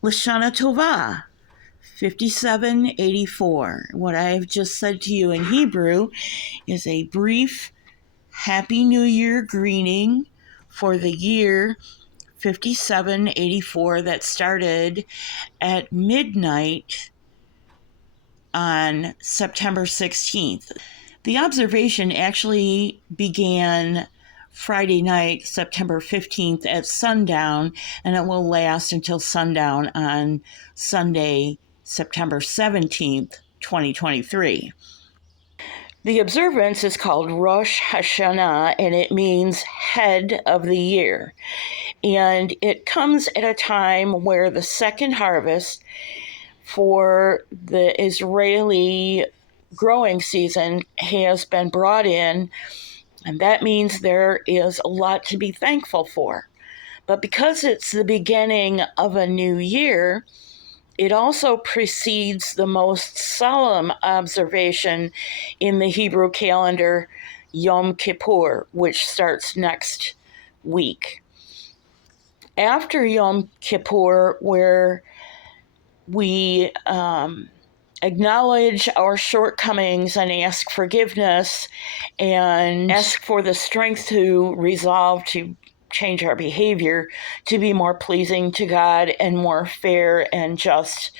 Lashana Tovah, 5784. What I have just said to you in Hebrew is a brief Happy New Year greeting for the year 5784 that started at midnight on September 16th. The observation actually began Friday night, September 15th at sundown, and it will last until sundown on Sunday, September 17th, 2023. The observance is called Rosh Hashanah, and it means head of the year. And it comes at a time where the second harvest for the Israeli growing season has been brought in, and that means there is a lot to be thankful for. But because it's the beginning of a new year, it also precedes the most solemn observation in the Hebrew calendar, Yom Kippur, which starts next week. After Yom Kippur, where we acknowledge our shortcomings and ask forgiveness and ask for the strength to resolve to change our behavior to be more pleasing to God and more fair and just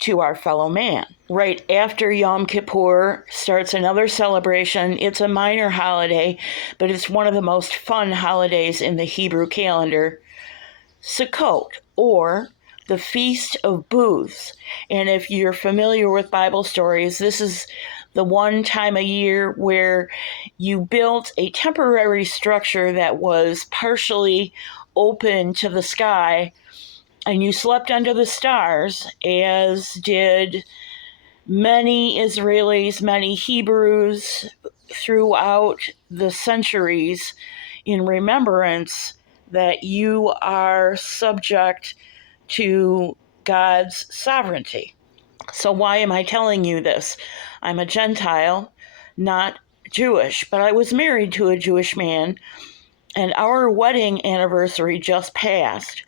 to our fellow man. Right after Yom Kippur starts another celebration. It's a minor holiday, but it's one of the most fun holidays in the Hebrew calendar, Sukkot, or the Feast of Booths. And if you're familiar with Bible stories, this is the one time a year where you built a temporary structure that was partially open to the sky, and you slept under the stars, as did many Israelis, many Hebrews throughout the centuries, in remembrance that you are subject to God's sovereignty. So why am I telling you this? I'm a Gentile, not Jewish, but I was married to a Jewish man, and our wedding anniversary just passed.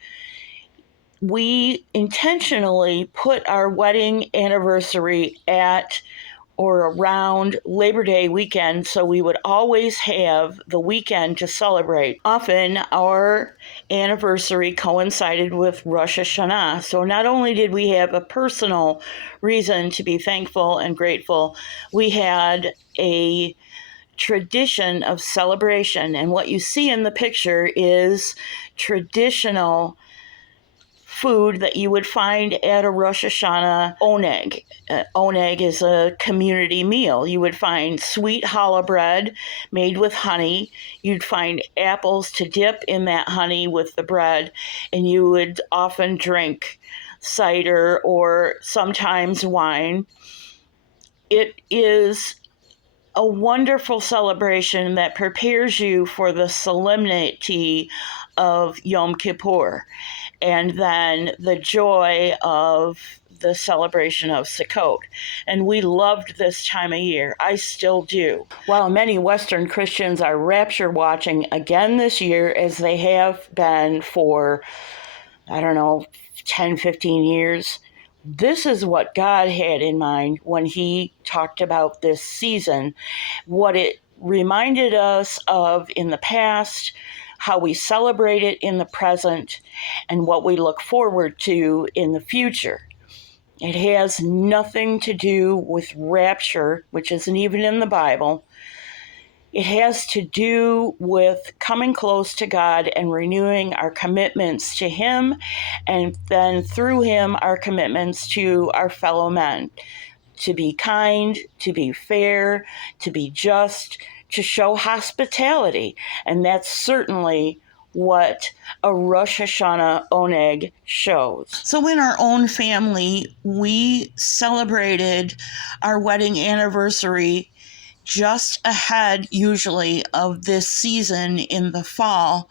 We intentionally put our wedding anniversary at or around Labor Day weekend, so we would always have the weekend to celebrate. Often our anniversary coincided with Rosh Hashanah, so not only did we have a personal reason to be thankful and grateful, we had a tradition of celebration. And what you see in the picture is traditional food that you would find at a Rosh Hashanah oneg. Oneg is a community meal. You would find sweet challah bread made with honey. You'd find apples to dip in that honey with the bread, and you would often drink cider or sometimes wine. It is a wonderful celebration that prepares you for the solemnity of Yom Kippur, and then the joy of the celebration of Sukkot. And we loved this time of year. I still do. While many Western Christians are rapture watching again this year, as they have been for, 10, 15 years, this is what God had in mind when he talked about this season, what it reminded us of in the past, how we celebrate it in the present, and what we look forward to in the future. It has nothing to do with rapture, which isn't even in the Bible. It has to do with coming close to God and renewing our commitments to him, and then through him, our commitments to our fellow men, to be kind, to be fair, to be just, to show hospitality. And that's certainly what a Rosh Hashanah oneg shows. So in our own family, we celebrated our wedding anniversary just ahead, usually, of this season in the fall,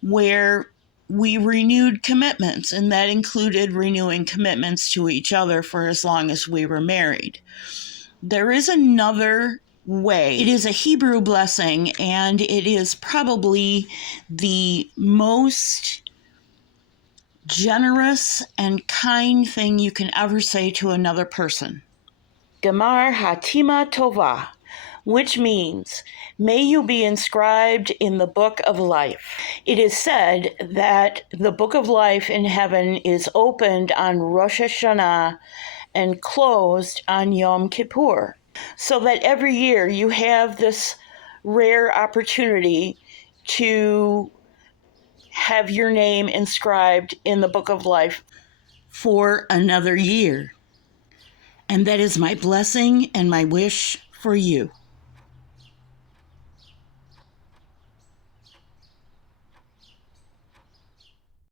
where we renewed commitments, and that included renewing commitments to each other for as long as we were married. There is another way. It is a Hebrew blessing, and it is probably the most generous and kind thing you can ever say to another person. Gemar Hatima Tovah, which means, may you be inscribed in the book of life. It is said that the book of life in heaven is opened on Rosh Hashanah and closed on Yom Kippur, so that every year you have this rare opportunity to have your name inscribed in the book of life for another year. And that is my blessing and my wish for you.